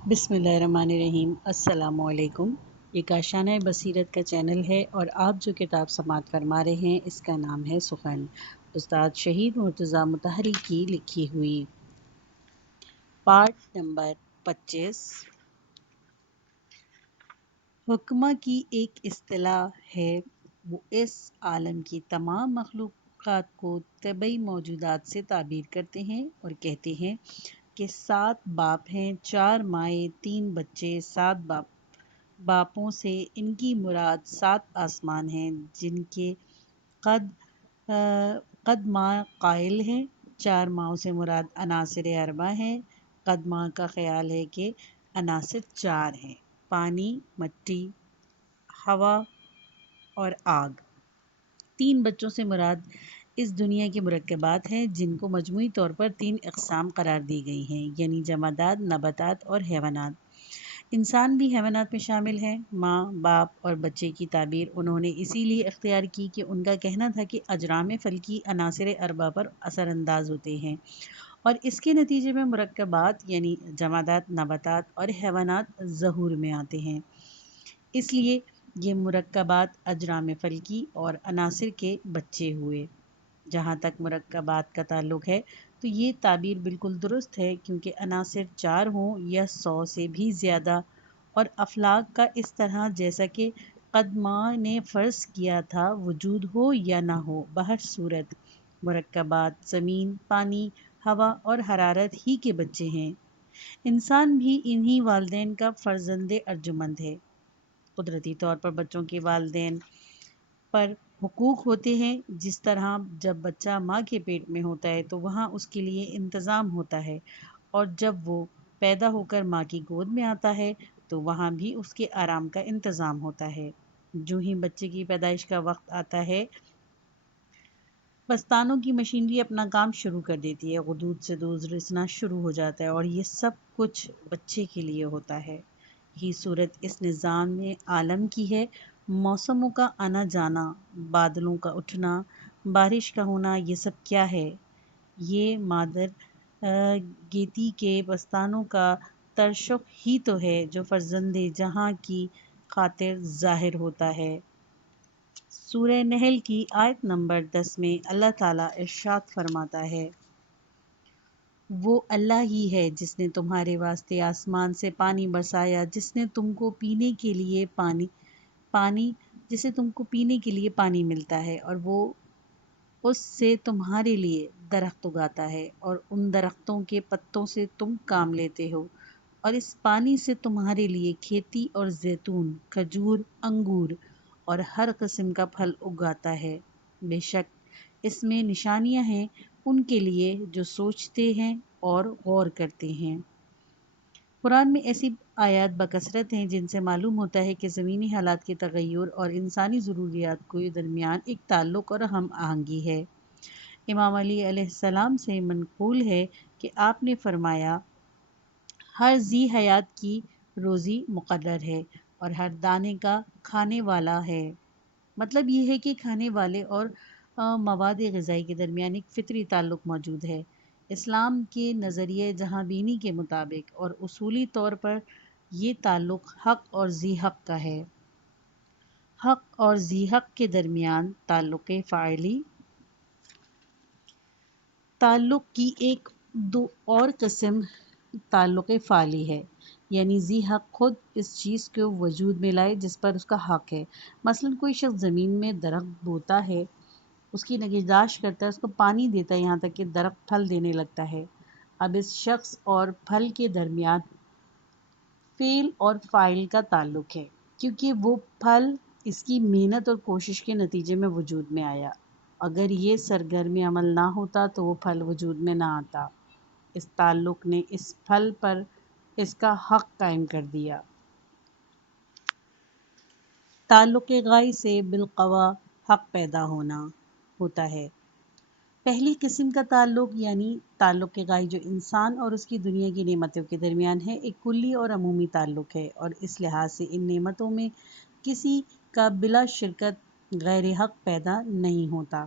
بسم اللہ الرحمن الرحیم۔ السلام علیکم۔ یہ کاشانہ بصیرت کا چینل ہے اور آپ جو کتاب سماعت فرما رہے ہیں اس کا نام ہے سخن، استاد شہید مرتضیٰ مطہری کی لکھی ہوئی۔ Part number 25۔ حکمہ کی ایک اصطلاح ہے، وہ اس عالم کی تمام مخلوقات کو طبعی موجودات سے تعبیر کرتے ہیں اور کہتے ہیں کہ 7 باپ ہیں، 4 مائیں، 3 بچے، 7 باپوں سے ان کی مراد 7 آسمان ہیں جن کے قد ماں قائل ہیں۔ 4 ماؤں سے مراد عناصر اربع ہیں۔ قد ماں کا خیال ہے کہ عناصر 4 ہیں: پانی، مٹی، ہوا اور آگ۔ 3 بچوں سے مراد اس دنیا کے مرکبات ہیں جن کو مجموعی طور پر 3 اقسام قرار دی گئی ہیں، یعنی جمادات، نباتات اور حیوانات۔ انسان بھی حیوانات میں شامل ہیں۔ ماں، باپ اور بچے کی تعبیر انہوں نے اسی لیے اختیار کی کہ ان کا کہنا تھا کہ اجرام فلکی عناصر اربع پر اثر انداز ہوتے ہیں اور اس کے نتیجے میں مرکبات یعنی جمادات، نباتات اور حیوانات ظہور میں آتے ہیں۔ اس لیے یہ مرکبات اجرام فلکی اور عناصر کے بچے ہوئے۔ جہاں تک مرکبات کا تعلق ہے تو یہ تعبیر بالکل درست ہے، کیونکہ عناصر 4 ہوں یا 100 سے بھی زیادہ، اور افلاک کا اس طرح جیسا کہ قد ماں نے فرض کیا تھا وجود ہو یا نہ ہو، بہر صورت مرکبات زمین، پانی، ہوا اور حرارت ہی کے بچے ہیں۔ انسان بھی انہی والدین کا فرزند ارجمند ہے۔ قدرتی طور پر بچوں کے والدین پر حقوق ہوتے ہیں، جس طرح جب بچہ ماں کے پیٹ میں ہوتا ہے تو وہاں اس کے لیے انتظام ہوتا ہے، اور جب وہ پیدا ہو کر ماں کی گود میں آتا ہے تو وہاں بھی اس کے آرام کا انتظام ہوتا ہے۔ جو ہی بچے کی پیدائش کا وقت آتا ہے، پستانوں کی مشینری اپنا کام شروع کر دیتی ہے، غدود سے دودھ رسنا شروع ہو جاتا ہے، اور یہ سب کچھ بچے کے لیے ہوتا ہے۔ یہی صورت اس نظام عالم کی ہے۔ موسموں کا آنا جانا، بادلوں کا اٹھنا، بارش کا ہونا، یہ سب کیا ہے؟ یہ مادر گیتی کے پستانوں کا ترشح ہی تو ہے جو فرزند جہاں کی خاطر ظاہر ہوتا ہے۔ سورہ نحل کی آیت نمبر 10 میں اللہ تعالیٰ ارشاد فرماتا ہے، وہ اللہ ہی ہے جس نے تمہارے واسطے آسمان سے پانی برسایا، جس نے تم کو پینے کے لیے پانی ملتا ہے، اور وہ اس سے تمہارے لیے درخت اگاتا ہے اور ان درختوں کے پتوں سے تم کام لیتے ہو، اور اس پانی سے تمہارے لیے کھیتی اور زیتون، کھجور، انگور اور ہر قسم کا پھل اگاتا ہے۔ بے شک اس میں نشانیاں ہیں ان کے لیے جو سوچتے ہیں اور غور کرتے ہیں۔ قرآن میں ایسی آیات بکثرت ہیں جن سے معلوم ہوتا ہے کہ زمینی حالات کے تغیر اور انسانی ضروریات کے درمیان ایک تعلق اور ہم آہنگی ہے۔ امام علی علیہ السلام سے منقول ہے کہ آپ نے فرمایا، ہر ذی حیات کی روزی مقرر ہے اور ہر دانے کا کھانے والا ہے۔ مطلب یہ ہے کہ کھانے والے اور مواد غذائی کے درمیان ایک فطری تعلق موجود ہے۔ اسلام کے نظریہ جہاں بینی کے مطابق اور اصولی طور پر یہ تعلق حق اور ذی حق کا ہے۔ حق اور ذی حق کے درمیان تعلق فاعلی تعلق کی ایک دو اور قسم تعلق فعلی ہے، یعنی ذی حق خود اس چیز کو وجود میں لائے جس پر اس کا حق ہے۔ مثلا کوئی شخص زمین میں درخت بوتا ہے، اس کی نگہداشت کرتا ہے، اس کو پانی دیتا ہے، یہاں تک کہ درخت پھل دینے لگتا ہے۔ اب اس شخص اور پھل کے درمیان فعل اور فاعل کا تعلق ہے، کیونکہ وہ پھل اس کی محنت اور کوشش کے نتیجے میں وجود میں آیا۔ اگر یہ سرگرم عمل نہ ہوتا تو وہ پھل وجود میں نہ آتا۔ اس تعلق نے اس پھل پر اس کا حق قائم کر دیا۔ تعلق غائی سے بالقوا حق پیدا ہوتا ہے۔ پہلی قسم کا تعلق یعنی تعلق غائی جو انسان اور اس کی دنیا کی نعمتوں کے درمیان ہے، ایک کلی اور عمومی تعلق ہے، اور اس لحاظ سے ان نعمتوں میں کسی کا بلا شرکت غیر حق پیدا نہیں ہوتا،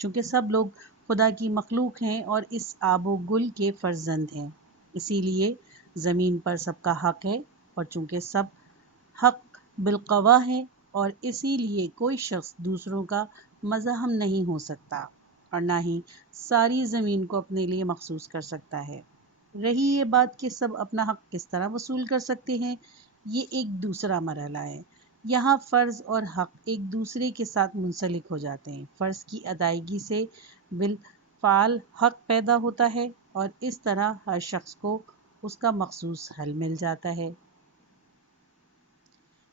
چونکہ سب لوگ خدا کی مخلوق ہیں اور اس آب و گل کے فرزند ہیں۔ اسی لیے زمین پر سب کا حق ہے، اور چونکہ سب حق بالقوا ہے اور اسی لیے کوئی شخص دوسروں کا مزاحم نہیں ہو سکتا اور نہ ہی ساری زمین کو اپنے لیے مخصوص کر سکتا ہے۔ رہی یہ بات کہ سب اپنا حق کس طرح وصول کر سکتے ہیں، یہ ایک دوسرا مرحلہ ہے۔ یہاں فرض اور حق ایک دوسرے کے ساتھ منسلک ہو جاتے ہیں۔ فرض کی ادائیگی سے بالفعل حق پیدا ہوتا ہے اور اس طرح ہر شخص کو اس کا مخصوص حل مل جاتا ہے۔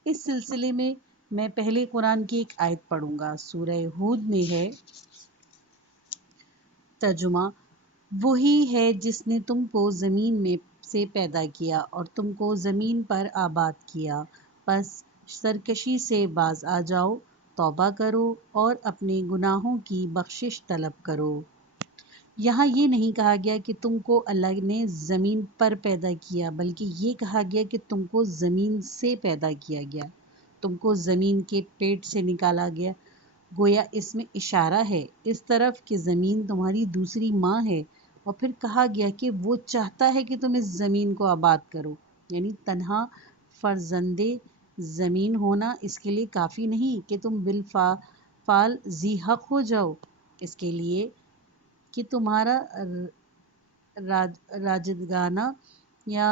اس سلسلے میں پہلے قرآن کی ایک آیت پڑھوں گا۔ سورہ ہود میں ہے، ترجمہ: وہی ہے جس نے تم کو زمین میں سے پیدا کیا اور تم کو زمین پر آباد کیا، پس سرکشی سے باز آ جاؤ، توبہ کرو اور اپنے گناہوں کی بخشش طلب کرو۔ یہاں یہ نہیں کہا گیا کہ تم کو اللہ نے زمین پر پیدا کیا، بلکہ یہ کہا گیا کہ تم کو زمین سے پیدا کیا گیا، تم کو زمین کے پیٹ سے نکالا گیا۔ گویا اس میں اشارہ ہے اس طرف کہ زمین تمہاری دوسری ماں ہے، اور پھر کہا گیا کہ وہ چاہتا ہے کہ تم اس زمین کو آباد کرو۔ یعنی تنہا فرزندِ زمین ہونا اس کے لیے کافی نہیں کہ تم بالفعل ذی حق ہو جاؤ، اس کے لیے کہ تمہارا راجدگانہ یا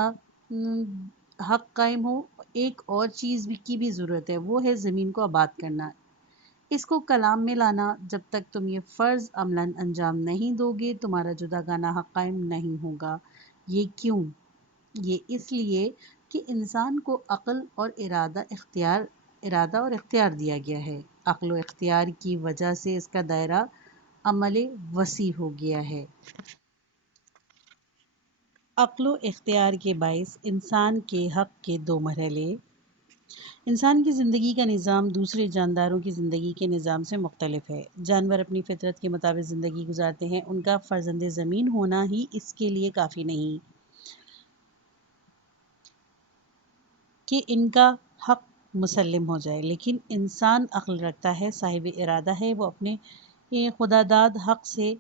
حق قائم ہو، ایک اور چیز کی بھی ضرورت ہے، وہ ہے زمین کو آباد کرنا، اس کو کلام میں لانا۔ جب تک تم یہ فرض عملاً انجام نہیں دو گے، تمہارا جداگانہ حق قائم نہیں ہوگا۔ یہ کیوں؟ یہ اس لیے کہ انسان کو عقل اور ارادہ اور اختیار دیا گیا ہے۔ عقل و اختیار کی وجہ سے اس کا دائرہ عمل وسیع ہو گیا ہے۔ عقل و اختیار کے باعث انسان کے حق کے دو مرحلے۔ انسان کی زندگی کا نظام دوسرے جانداروں کی زندگی کے نظام سے مختلف ہے۔ جانور اپنی فطرت کے مطابق زندگی گزارتے ہیں، ان کا فرزند زمین ہونا ہی اس کے لیے کافی نہیں کہ ان کا حق مسلم ہو جائے، لیکن انسان عقل رکھتا ہے، صاحب ارادہ ہے، وہ اپنے خداداد حق سے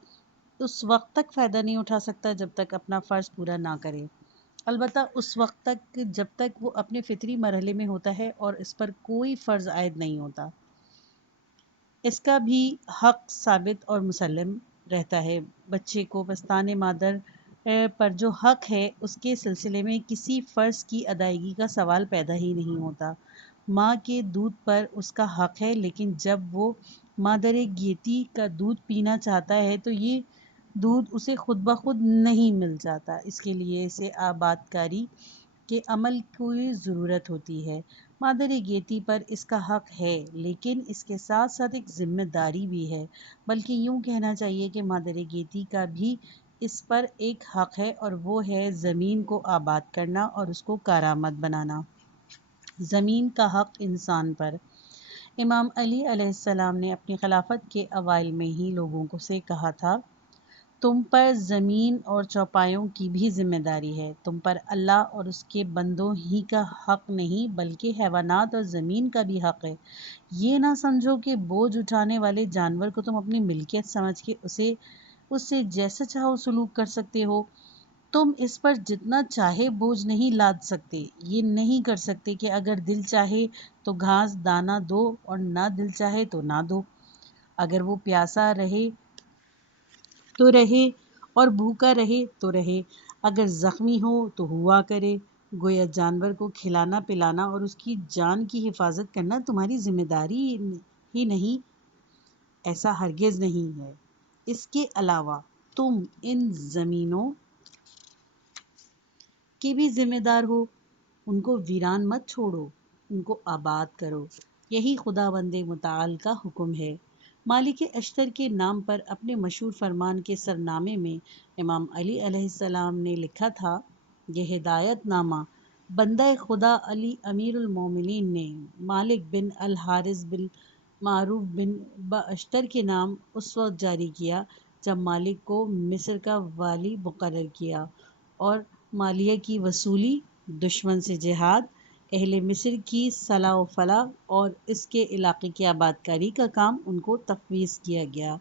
اس وقت تک فائدہ نہیں اٹھا سکتا جب تک اپنا فرض پورا نہ کرے، البتہ اس وقت تک جب تک وہ اپنے فطری مرحلے میں ہوتا ہے اور اس پر کوئی فرض عائد نہیں ہوتا، اس کا بھی حق ثابت اور مسلم رہتا ہے۔ بچے کو پستان مادر پر جو حق ہے، اس کے سلسلے میں کسی فرض کی ادائیگی کا سوال پیدا ہی نہیں ہوتا۔ ماں کے دودھ پر اس کا حق ہے، لیکن جب وہ مادر گیتی کا دودھ پینا چاہتا ہے تو یہ دودھ اسے خود بخود نہیں مل جاتا، اس کے لیے اسے آباد کاری کے عمل کی ضرورت ہوتی ہے۔ مادر گیتی پر اس کا حق ہے، لیکن اس کے ساتھ ساتھ ایک ذمہ داری بھی ہے، بلکہ یوں کہنا چاہیے کہ مادر گیتی کا بھی اس پر ایک حق ہے، اور وہ ہے زمین کو آباد کرنا اور اس کو کارآمد بنانا۔ زمین کا حق انسان پر۔ امام علی علیہ السلام نے اپنی خلافت کے اوائل میں ہی لوگوں سے کہا تھا، تم پر زمین اور چوپایوں کی بھی ذمہ داری ہے، تم پر اللہ اور اس کے بندوں ہی کا حق نہیں بلکہ حیوانات اور زمین کا بھی حق ہے۔ یہ نہ سمجھو کہ بوجھ اٹھانے والے جانور کو تم اپنی ملکیت سمجھ کے اس سے جیسا چاہو سلوک کر سکتے ہو۔ تم اس پر جتنا چاہے بوجھ نہیں لاد سکتے، یہ نہیں کر سکتے کہ اگر دل چاہے تو گھاس دانہ دو اور نہ دل چاہے تو نہ دو، اگر وہ پیاسا رہے تو رہے اور بھوکا رہے تو رہے، اگر زخمی ہو تو ہوا کرے۔ گویا جانور کو کھلانا پلانا اور اس کی جان کی حفاظت کرنا تمہاری ذمہ داری ہی نہیں، ایسا ہرگز نہیں ہے۔ اس کے علاوہ تم ان زمینوں کے بھی ذمہ دار ہو، ان کو ویران مت چھوڑو، ان کو آباد کرو، یہی خداوند متعال کا حکم ہے۔ مالک اشتر کے نام پر اپنے مشہور فرمان کے سرنامے میں امام علی علیہ السلام نے لکھا تھا، یہ ہدایت نامہ بندہ خدا علی امیر المومنین نے مالک بن الحارث بن معروف بن اشتر کے نام اس وقت جاری کیا جب مالک کو مصر کا والی مقرر کیا اور مالیہ کی وصولی، دشمن سے جہاد، اہل مصر کی صلاح و فلاح اور اس کے علاقے کی آباد کاری کا کام ان کو تفویض کیا گیا۔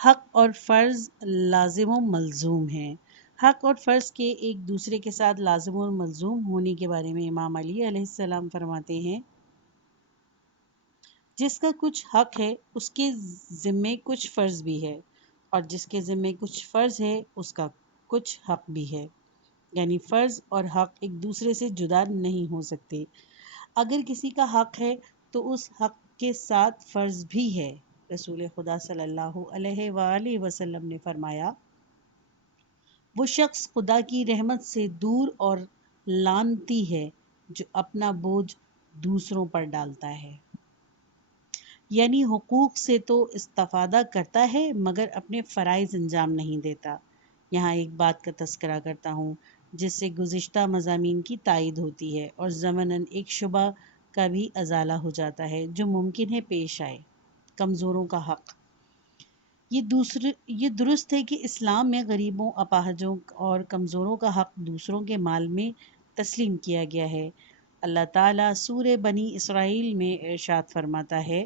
حق اور فرض لازم و ملزوم ہیں۔ حق اور فرض کے ایک دوسرے کے ساتھ لازم اور ملزوم ہونے کے بارے میں امام علی علیہ السلام فرماتے ہیں، جس کا کچھ حق ہے اس کے ذمے کچھ فرض بھی ہے، اور جس کے ذمے کچھ فرض ہے اس کا کچھ حق بھی ہے، یعنی فرض اور حق ایک دوسرے سے جدا نہیں ہو سکتے۔ اگر کسی کا حق ہے تو اس حق کے ساتھ فرض بھی ہے۔ رسول خدا صلی اللہ علیہ وآلہ وسلم نے فرمایا، وہ شخص خدا کی رحمت سے دور اور لعنتی ہے جو اپنا بوجھ دوسروں پر ڈالتا ہے، یعنی حقوق سے تو استفادہ کرتا ہے مگر اپنے فرائض انجام نہیں دیتا۔ یہاں ایک بات کا تذکرہ کرتا ہوں جس سے گزشتہ مضامین کی تائید ہوتی ہے اور ضمناً ایک شبہ کا بھی ازالہ ہو جاتا ہے جو ممکن ہے پیش آئے۔ کمزوروں کا حق۔ یہ درست ہے کہ اسلام میں غریبوں، اپاہجوں اور کمزوروں کا حق دوسروں کے مال میں تسلیم کیا گیا ہے۔ اللہ تعالیٰ سورہ بنی اسرائیل میں ارشاد فرماتا ہے،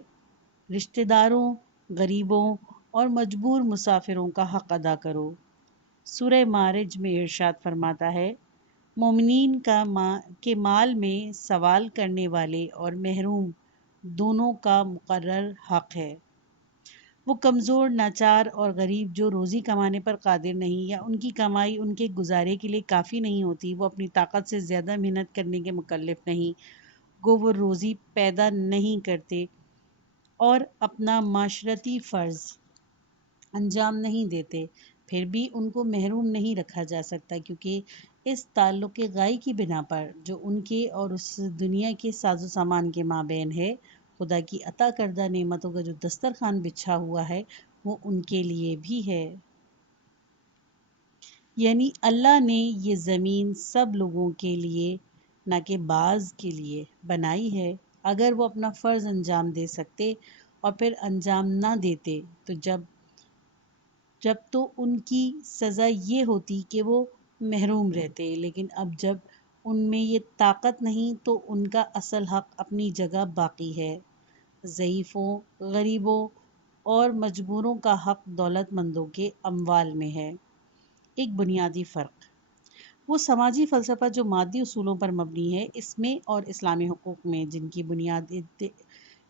رشتہ داروں، غریبوں اور مجبور مسافروں کا حق ادا کرو۔ سورہ معارج میں ارشاد فرماتا ہے، مومنین کے مال میں سوال کرنے والے اور محروم دونوں کا مقرر حق ہے۔ وہ کمزور، لاچار اور غریب جو روزی کمانے پر قادر نہیں یا ان کی کمائی ان کے گزارے کے لیے کافی نہیں ہوتی، وہ اپنی طاقت سے زیادہ محنت کرنے کے مکلف نہیں، گو وہ روزی پیدا نہیں کرتے اور اپنا معاشرتی فرض انجام نہیں دیتے، پھر بھی ان کو محروم نہیں رکھا جا سکتا، کیونکہ اس تعلق غائی کی بنا پر جو ان کے اور اس دنیا کے ساز و سامان کے مابین ہے، خدا کی عطا کردہ نعمتوں کا جو دسترخوان بچھا ہوا ہے وہ ان کے لیے بھی ہے۔ یعنی اللہ نے یہ زمین سب لوگوں کے لیے نہ کہ بعض کے لیے بنائی ہے۔ اگر وہ اپنا فرض انجام دے سکتے اور پھر انجام نہ دیتے تو جب تو ان کی سزا یہ ہوتی کہ وہ محروم رہتے، لیکن اب جب ان میں یہ طاقت نہیں تو ان کا اصل حق اپنی جگہ باقی ہے۔ ضعیفوں، غریبوں اور مجبوروں کا حق دولت مندوں کے اموال میں ہے۔ ایک بنیادی فرق۔ وہ سماجی فلسفہ جو مادی اصولوں پر مبنی ہے، اس میں اور اسلامی حقوق میں جن کی بنیاد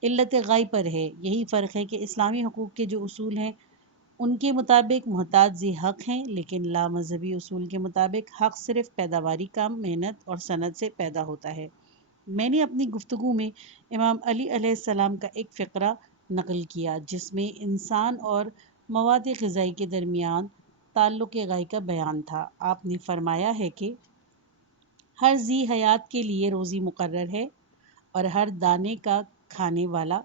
علت غائی پر ہے، یہی فرق ہے کہ اسلامی حقوق کے جو اصول ہیں ان کے مطابق محتاج ذی حق ہیں، لیکن لا مذہبی اصول کے مطابق حق صرف پیداواری کام، محنت اور صنعت سے پیدا ہوتا ہے۔ میں نے اپنی گفتگو میں امام علی علیہ السلام کا ایک فقرہ نقل کیا جس میں انسان اور مواد غذائی کے درمیان تعلق غائی کا بیان تھا۔ آپ نے فرمایا ہے کہ ہر ذی حیات کے لیے روزی مقرر ہے اور ہر دانے کا کھانے والا۔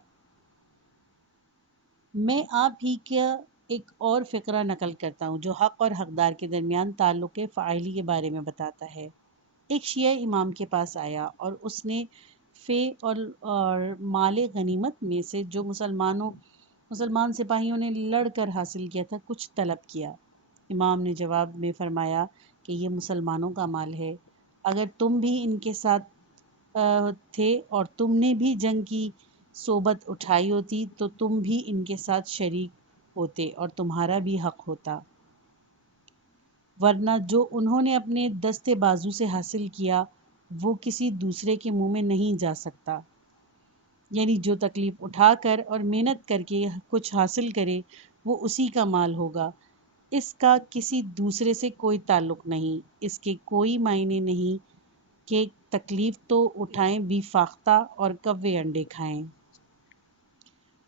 میں آپ ہی کا ایک اور فقرہ نقل کرتا ہوں جو حق اور حقدار کے درمیان تعلق فاعلی کے بارے میں بتاتا ہے۔ ایک شیعہ امام کے پاس آیا اور اس نے فے اور مال غنیمت میں سے جو مسلمان سپاہیوں نے لڑ کر حاصل کیا تھا کچھ طلب کیا۔ امام نے جواب میں فرمایا کہ یہ مسلمانوں کا مال ہے، اگر تم بھی ان کے ساتھ تھے اور تم نے بھی جنگ کی صحبت اٹھائی ہوتی تو تم بھی ان کے ساتھ شریک ہوتے اور تمہارا بھی حق ہوتا، ورنہ جو انہوں نے اپنے دست بازو سے حاصل کیا وہ کسی دوسرے کے منہ میں نہیں جا سکتا۔ یعنی جو تکلیف اٹھا کر اور محنت کر کے کچھ حاصل کرے وہ اسی کا مال ہوگا، اس کا کسی دوسرے سے کوئی تعلق نہیں، اس کے کوئی معنی نہیں کہ تکلیف تو اٹھائیں بھی فاختہ اور کوے انڈے کھائیں۔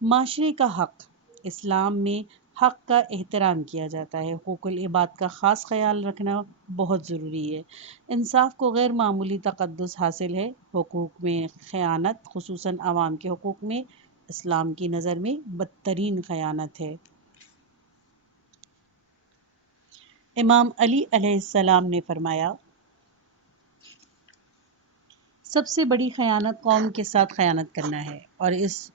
معاشرے کا حق۔ اسلام میں حق کا احترام کیا جاتا ہے۔ حقوق العباد کا خاص خیال رکھنا بہت ضروری ہے۔ انصاف کو غیر معمولی تقدس حاصل ہے۔ حقوق میں خیانت، خصوصاً عوام کے حقوق میں، اسلام کی نظر میں بدترین خیانت ہے۔ امام علی علیہ السلام نے فرمایا، سب سے بڑی خیانت قوم کے ساتھ خیانت کرنا ہے،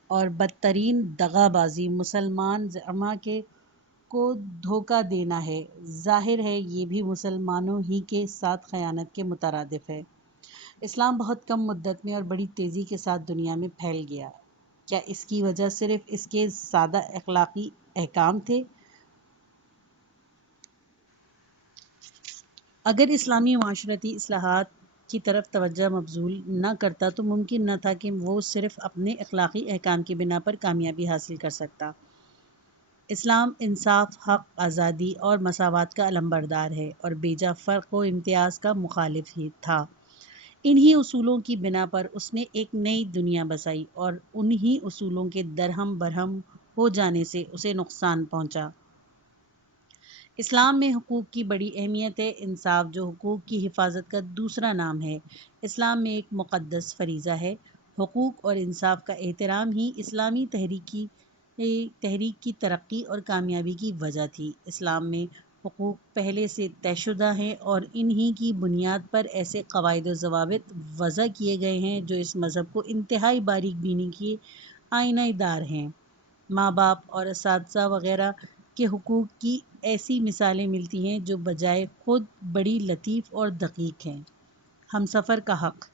اور بدترین دغا بازی مسلمان زعما کو دھوکہ دینا ہے۔ ظاہر ہے یہ بھی مسلمانوں ہی کے ساتھ خیانت کے مترادف ہے۔ اسلام بہت کم مدت میں اور بڑی تیزی کے ساتھ دنیا میں پھیل گیا۔ کیا اس کی وجہ صرف اس کے سادہ اخلاقی احکام تھے؟ اگر اسلامی معاشرتی اصلاحات کی طرف توجہ مبذول نہ کرتا تو ممکن نہ تھا کہ وہ صرف اپنے اخلاقی احکام کی بنا پر کامیابی حاصل کر سکتا۔ اسلام انصاف، حق، آزادی اور مساوات کا علمبردار ہے اور بیجا فرق و امتیاز کا مخالف ہی تھا۔ انہی اصولوں کی بنا پر اس نے ایک نئی دنیا بسائی اور انہی اصولوں کے درہم برہم ہو جانے سے اسے نقصان پہنچا۔ اسلام میں حقوق کی بڑی اہمیت ہے۔ انصاف، جو حقوق کی حفاظت کا دوسرا نام ہے، اسلام میں ایک مقدس فریضہ ہے۔ حقوق اور انصاف کا احترام ہی اسلامی تحریک کی ترقی اور کامیابی کی وجہ تھی۔ اسلام میں حقوق پہلے سے طے شدہ ہیں اور انہی کی بنیاد پر ایسے قواعد و ضوابط وضع کیے گئے ہیں جو اس مذہب کو انتہائی باریک بینی کے آئینہ دار ہیں۔ ماں باپ اور اساتذہ وغیرہ کے حقوق کی ایسی مثالیں ملتی ہیں جو بجائے خود بڑی لطیف اور دقیق ہیں۔ ہمسفر کا حق۔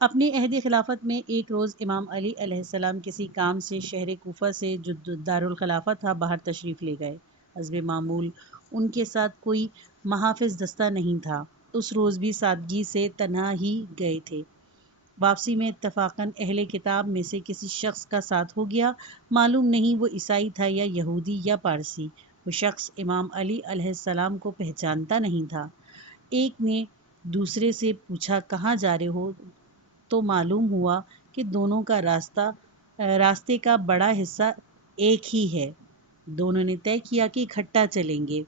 اپنے عہد خلافت میں ایک روز امام علی علیہ السلام کسی کام سے شہر کوفہ سے جو دارالخلافہ تھا باہر تشریف لے گئے۔ حسب معمول ان کے ساتھ کوئی محافظ دستہ نہیں تھا۔ اس روز بھی سادگی سے تنہا ہی گئے تھے۔ واپسی میں اتفاقاً اہل کتاب میں سے کسی شخص کا ساتھ ہو گیا۔ معلوم نہیں وہ عیسائی تھا یا یہودی یا پارسی۔ وہ شخص امام علی علیہ السلام کو پہچانتا نہیں تھا۔ ایک نے دوسرے سے پوچھا کہاں جا رہے ہو؟ تو معلوم ہوا کہ دونوں کا راستے کا بڑا حصہ ایک ہی ہے۔ دونوں نے طے کیا کہ اکٹھا چلیں گے۔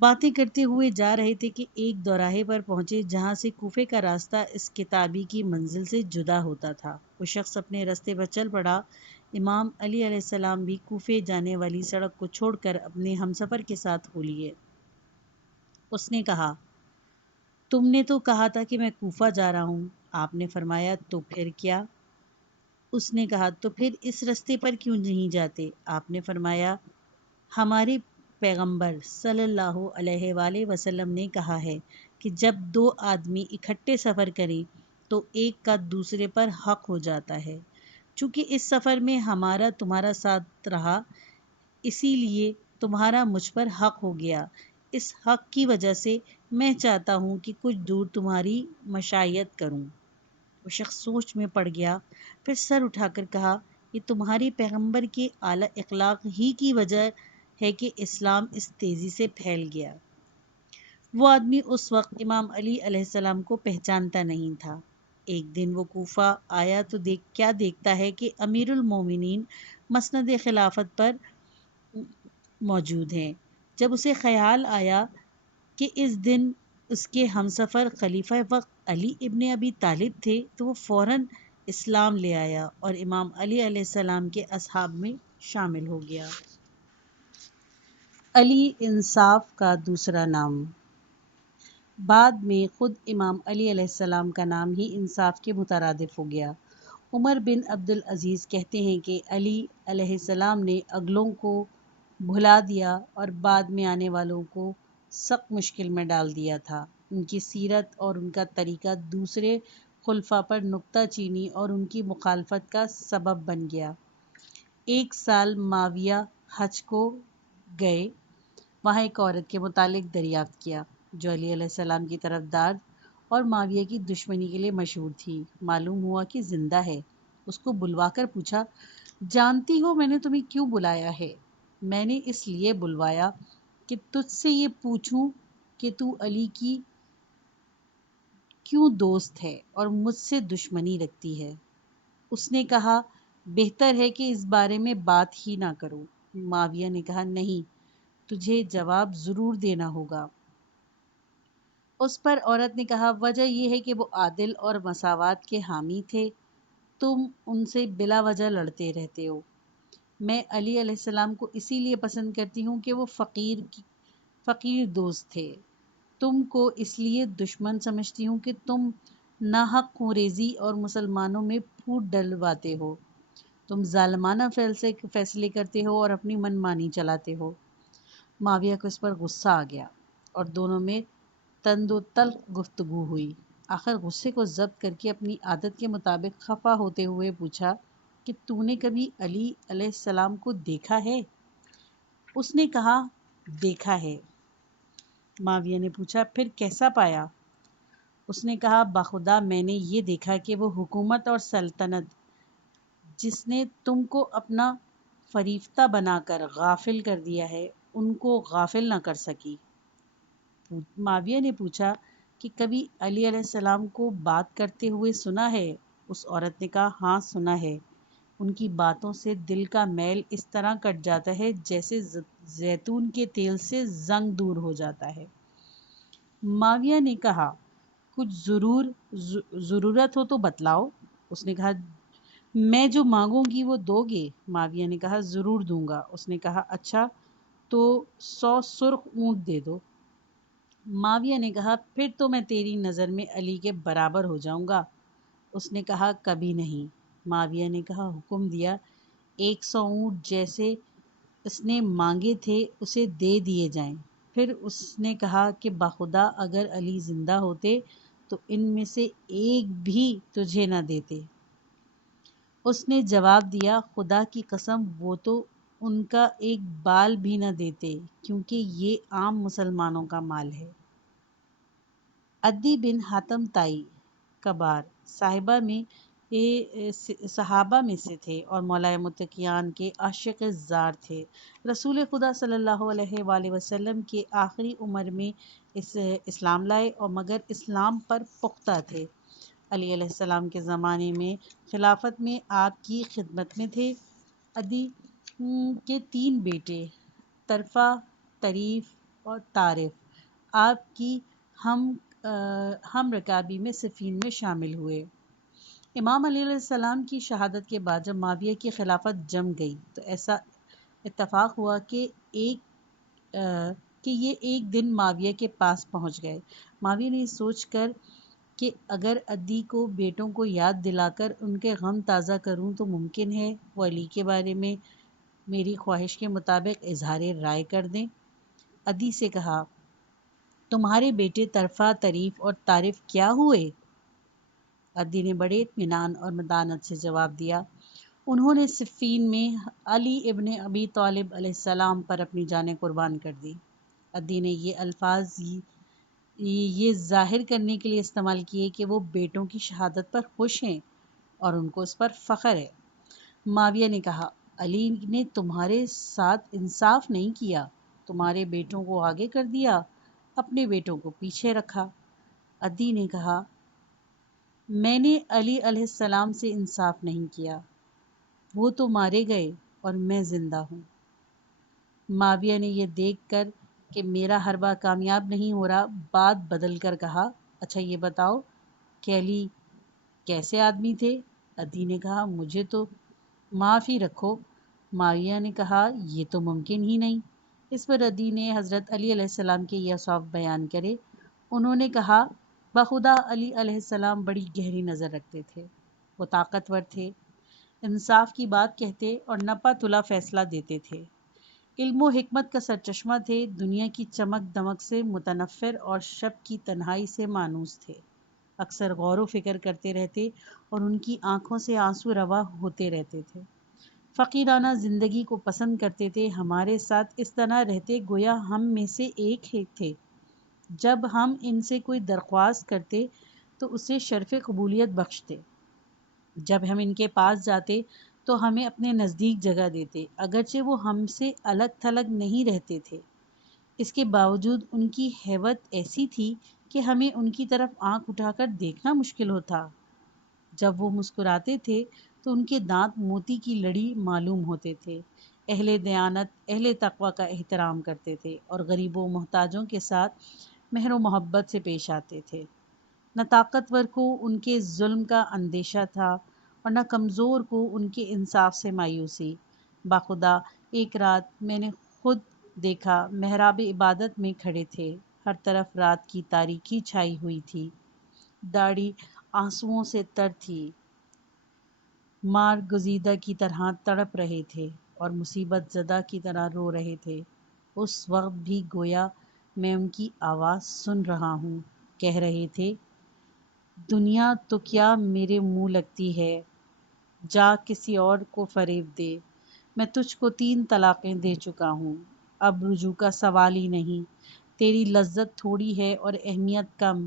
باتیں کرتے ہوئے جا رہے تھے کہ ایک دوراہے پر پہنچے جہاں سے کوفے کا راستہ اس کتابی کی منزل سے جدا ہوتا تھا۔ وہ شخص اپنے راستے پر چل پڑا۔ امام علی علیہ السلام بھی کوفے جانے والی سڑک کو چھوڑ کر اپنے ہمسفر کے ساتھ ہو لیے۔ اس نے کہا، تم نے تو کہا تھا کہ میں کوفہ جا رہا ہوں۔ آپ نے فرمایا، تو پھر کیا؟ اس نے کہا، تو پھر اس راستے پر کیوں نہیں جاتے؟ آپ نے فرمایا، ہمارے پیغمبر صلی اللہ علیہ وآلہ وسلم نے کہا ہے کہ جب دو آدمی اکٹھے سفر کریں تو ایک کا دوسرے پر حق ہو جاتا ہے۔ چونکہ اس سفر میں ہمارا تمہارا ساتھ رہا، اسی لیے تمہارا مجھ پر حق ہو گیا۔ اس حق کی وجہ سے میں چاہتا ہوں کہ کچھ دور تمہاری مشایت کروں۔ وہ شخص سوچ میں پڑ گیا، پھر سر اٹھا کر کہا، یہ تمہاری پیغمبر کے اعلیٰ اخلاق ہی کی وجہ ہے کہ اسلام اس تیزی سے پھیل گیا۔ وہ آدمی اس وقت امام علی علیہ السلام کو پہچانتا نہیں تھا۔ ایک دن وہ کوفہ آیا تو کیا دیکھتا ہے کہ امیر المومنین مسند خلافت پر موجود ہیں۔ جب اسے خیال آیا کہ اس دن اس کے ہمسفر خلیفہ وقت علی ابن ابی طالب تھے تو وہ فوراً اسلام لے آیا اور امام علی علیہ السلام کے اصحاب میں شامل ہو گیا۔ علی انصاف کا دوسرا نام۔ بعد میں خود امام علی علیہ السلام کا نام ہی انصاف کے مترادف ہو گیا۔ عمر بن عبدالعزیز کہتے ہیں کہ علی علیہ السلام نے اگلوں کو بھلا دیا اور بعد میں آنے والوں کو سخت مشکل میں ڈال دیا تھا۔ ان کی سیرت اور ان کا طریقہ دوسرے خلفاء پر نکتہ چینی اور ان کی مخالفت کا سبب بن گیا۔ ایک سال معاویہ حج کو گئے، وہاں ایک عورت کے متعلق دریافت کیا جو علی علیہ السلام کی طرفدار اور معاویہ کی دشمنی کے لیے مشہور تھی۔ معلوم ہوا کہ زندہ ہے۔ اس کو بلوا کر پوچھا، جانتی ہو میں نے تمہیں کیوں بلایا ہے؟ میں نے اس لیے بلوایا کہ تجھ سے یہ پوچھوں کہ تو علی کی کیوں دوست ہے اور مجھ سے دشمنی رکھتی ہے۔ اس نے کہا، بہتر ہے کہ اس بارے میں بات ہی نہ کرو۔ معاویہ نے کہا، نہیں، تجھے جواب ضرور دینا ہوگا۔ اس پر عورت نے کہا، وجہ یہ ہے کہ وہ عادل اور مساوات کے حامی تھے، تم ان سے بلا وجہ لڑتے رہتے ہو۔ میں علی علیہ السلام کو اسی لیے پسند کرتی ہوں کہ وہ فقیر دوست تھے، تم کو اس لیے دشمن سمجھتی ہوں کہ تم ناحق خونریزی اور مسلمانوں میں پھوٹ ڈلواتے ہو، تم ظالمانہ فیصلے کرتے ہو اور اپنی من مانی چلاتے ہو۔ معاویہ کو اس پر غصہ آ گیا اور دونوں میں تند و تلخ گفتگو ہوئی۔ آخر غصے کو ضبط کر کے اپنی عادت کے مطابق خفا ہوتے ہوئے پوچھا کہ تو نے کبھی علی علیہ السلام کو دیکھا ہے؟ اس نے کہا، دیکھا ہے۔ معاویہ نے پوچھا پھر کیسا پایا؟ اس نے کہا بخدا میں نے یہ دیکھا کہ وہ حکومت اور سلطنت جس نے تم کو اپنا فریفتہ بنا کر غافل کر دیا ہے ان کو غافل نہ کر سکی۔ معاویہ نے پوچھا کہ کبھی علی علیہ السلام کو بات کرتے ہوئے سنا ہے؟ اس عورت نے کہا ہاں سنا ہے، ان کی باتوں سے دل کا میل اس طرح کٹ جاتا ہے جیسے زیتون کے تیل سے زنگ دور ہو جاتا ہے۔ معاویہ نے کہا کچھ ضرورت ہو تو بتلاؤ۔ اس نے کہا میں جو مانگوں گی وہ دو گے؟ معاویہ نے کہا ضرور دوں گا۔ اس نے کہا اچھا تو 100 سرخ اونٹ دے دو۔ معاویہ نے کہا پھر تو میں تیری نظر میں علی کے برابر ہو جاؤں گا۔ اس نے کہا کبھی نہیں۔ معاویہ نے کہا حکم دیا 100 اونٹ جیسے اس نے مانگے تھے اسے دے دیے جائیں۔ پھر اس نے کہا کہ بخدا اگر علی زندہ ہوتے تو ان میں سے ایک بھی تجھے نہ دیتے۔ اس نے جواب دیا خدا کی قسم وہ تو ان کا ایک بال بھی نہ دیتے کیونکہ یہ عام مسلمانوں کا مال ہے۔ عدی بن حاتم تائی کبار صحابہ میں سے تھے اور مولا متقیان کے عاشق زار تھے۔ رسول خدا صلی اللہ علیہ وآلہ وسلم کے آخری عمر میں اسلام لائے اور مگر اسلام پر پختہ تھے۔ علی علیہ السلام کے زمانے میں خلافت میں آپ کی خدمت میں تھے۔ عدی کے 3 بیٹے طرفہ، طریف اور طارف آپ کی ہم رکابی میں صفین میں شامل ہوئے۔ امام علی علیہ السلام کی شہادت کے بعد جب معاویہ کی خلافت جم گئی تو ایسا اتفاق ہوا کہ یہ ایک دن معاویہ کے پاس پہنچ گئے۔ معاویہ نے سوچ کر کہ اگر عدی کو بیٹوں کو یاد دلا کر ان کے غم تازہ کروں تو ممکن ہے وہ علی کے بارے میں میری خواہش کے مطابق اظہار رائے کر دیں۔ عدی سے کہا تمہارے بیٹے طرفہ، طریف اور طارف کیا ہوئے؟ عدی نے بڑے اطمینان اور متانت سے جواب دیا انہوں نے صفین میں علی ابن ابی طالب علیہ السلام پر اپنی جانیں قربان کر دی۔ عدی نے یہ الفاظ یہ ظاہر کرنے کے لیے استعمال کیے کہ وہ بیٹوں کی شہادت پر خوش ہیں اور ان کو اس پر فخر ہے۔ معاویہ نے کہا علی نے تمہارے ساتھ انصاف نہیں کیا، تمہارے بیٹوں کو آگے کر دیا، اپنے بیٹوں کو پیچھے رکھا۔ عدی نے کہا میں نے علی علیہ السلام سے انصاف نہیں کیا، وہ تو مارے گئے اور میں زندہ ہوں۔ معاویہ نے یہ دیکھ کر کہ میرا حربہ کامیاب نہیں ہو رہا بات بدل کر کہا اچھا یہ بتاؤ کہ علی کیسے آدمی تھے؟ عدی نے کہا مجھے تو معاف ہی رکھو۔ معاویہ نے کہا یہ تو ممکن ہی نہیں۔ اس پر عدی نے حضرت علی علیہ السلام کے یہ اوصاف بیان کرے۔ انہوں نے کہا بخدا علی علیہ السلام بڑی گہری نظر رکھتے تھے، وہ طاقتور تھے، انصاف کی بات کہتے اور نپا تلا فیصلہ دیتے تھے، علم و حکمت کا سرچشمہ تھے، دنیا کی چمک دمک سے متنفر اور شب کی تنہائی سے مانوس تھے، اکثر غور و فکر کرتے رہتے اور ان کی آنکھوں سے آنسو روا ہوتے رہتے تھے، فقیرانہ زندگی کو پسند کرتے تھے، ہمارے ساتھ اس طرح رہتے گویا ہم میں سے ایک ہی تھے، جب ہم ان سے کوئی درخواست کرتے تو اسے شرف قبولیت بخشتے، جب ہم ان کے پاس جاتے تو ہمیں اپنے نزدیک جگہ دیتے، اگرچہ وہ ہم سے الگ تھلگ نہیں رہتے تھے، اس کے باوجود ان کی ہیبت ایسی تھی کہ ہمیں ان کی طرف آنکھ اٹھا کر دیکھنا مشکل ہوتا، جب وہ مسکراتے تھے تو ان کے دانت موتی کی لڑی معلوم ہوتے تھے، اہل دیانت اہل تقوی کا احترام کرتے تھے اور غریبوں و محتاجوں کے ساتھ مہر و محبت سے پیش آتے تھے، نہ طاقتور کو ان کے ظلم کا اندیشہ تھا اور نہ کمزور کو ان کے انصاف سے مایوسی۔ بخدا ایک رات میں نے خود دیکھا محراب عبادت میں کھڑے تھے، ہر طرف رات کی تاریکی چھائی ہوئی تھی، داڑھی آنسوؤں سے تر تھی، مار گزیدہ کی طرح تڑپ رہے تھے اور مصیبت زدہ کی طرح رو رہے تھے، اس وقت بھی گویا میں ان کی آواز سن رہا ہوں، کہہ رہے تھے دنیا تو کیا میرے منہ لگتی ہے، جا کسی اور کو فریب دے، میں تجھ کو 3 طلاقیں دے چکا ہوں، اب رجوع کا سوال ہی نہیں، تیری لذت تھوڑی ہے اور اہمیت کم،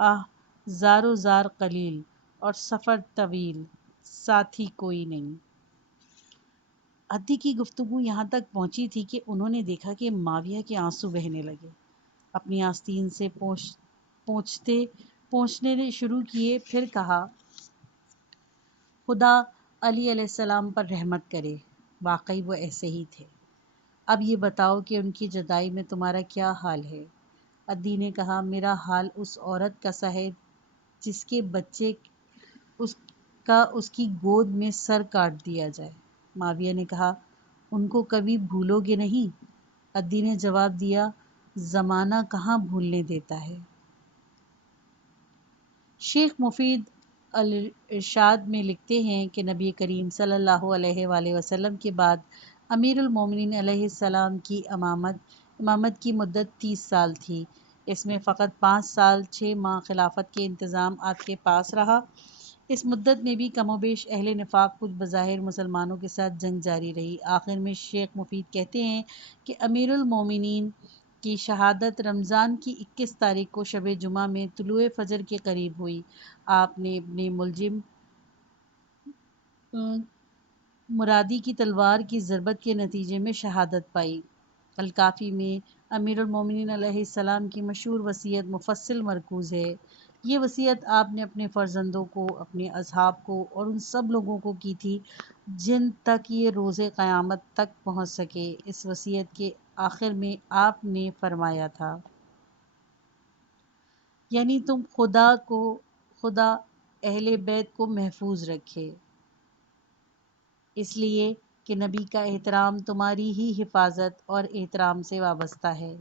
آہ زار و زار قلیل اور سفر طویل، ساتھی کوئی نہیں۔ عدی کی گفتگو یہاں تک پہنچی تھی کہ انہوں نے دیکھا کہ معاویہ کے آنسو بہنے لگے، اپنی آستین سے پہنچنے شروع کیے، پھر کہا خدا علی علیہ السلام پر رحمت کرے، واقعی وہ ایسے ہی تھے۔ اب یہ بتاؤ کہ ان کی جدائی میں تمہارا کیا حال ہے؟ عدی نے کہا میرا حال اس عورت کا سا ہے جس کے بچے اس کی گود میں سر کاٹ دیا جائے۔ معاویہ نے کہا ان کو کبھی بھولو گے نہیں؟ عدی نے جواب دیا زمانہ کہاں بھولنے دیتا ہے۔ شیخ مفید الارشاد میں لکھتے ہیں کہ نبی کریم صلی اللہ علیہ وآلہ وسلم کے بعد امیر المومنین علیہ السلام کی امامت کی مدت 30 سال تھی۔ اس میں فقط 5 سال 6 ماہ خلافت کے انتظام آپ کے پاس رہا۔ اس مدت میں بھی کم و بیش اہل نفاق کچھ بظاہر مسلمانوں کے ساتھ جنگ جاری رہی۔ آخر میں شیخ مفید کہتے ہیں کہ امیر المومنین کی شہادت رمضان کی 21 تاریخ کو شب جمعہ میں طلوع فجر کے قریب ہوئی۔ آپ نے اپنے ملجم مرادی کی تلوار کی ضربت کے نتیجے میں شہادت پائی۔ الکافی میں امیر المومنین علیہ السلام کی مشہور وصیت مفصل مرکوز ہے۔ یہ وصیت آپ نے اپنے فرزندوں کو، اپنے اصحاب کو اور ان سب لوگوں کو کی تھی جن تک یہ روز قیامت تک پہنچ سکے۔ اس وصیت کے آخر میں آپ نے فرمایا تھا یعنی تم خدا اہل بیت کو محفوظ رکھے، اس لیے کہ نبی کا احترام تمہاری ہی حفاظت اور احترام سے وابستہ ہے۔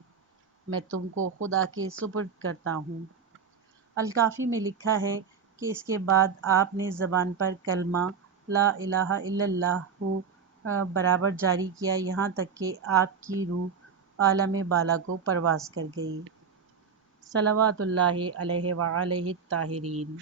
میں تم کو خدا کے سپرد کرتا ہوں۔ الکافی میں لکھا ہے کہ اس کے بعد آپ نے زبان پر کلمہ لا الہ الا اللہ برابر جاری کیا، یہاں تک کہ آپ کی روح عالم بالا کو پرواز کر گئی۔ صلوات اللہ علیہ وآلہ الطاہرین۔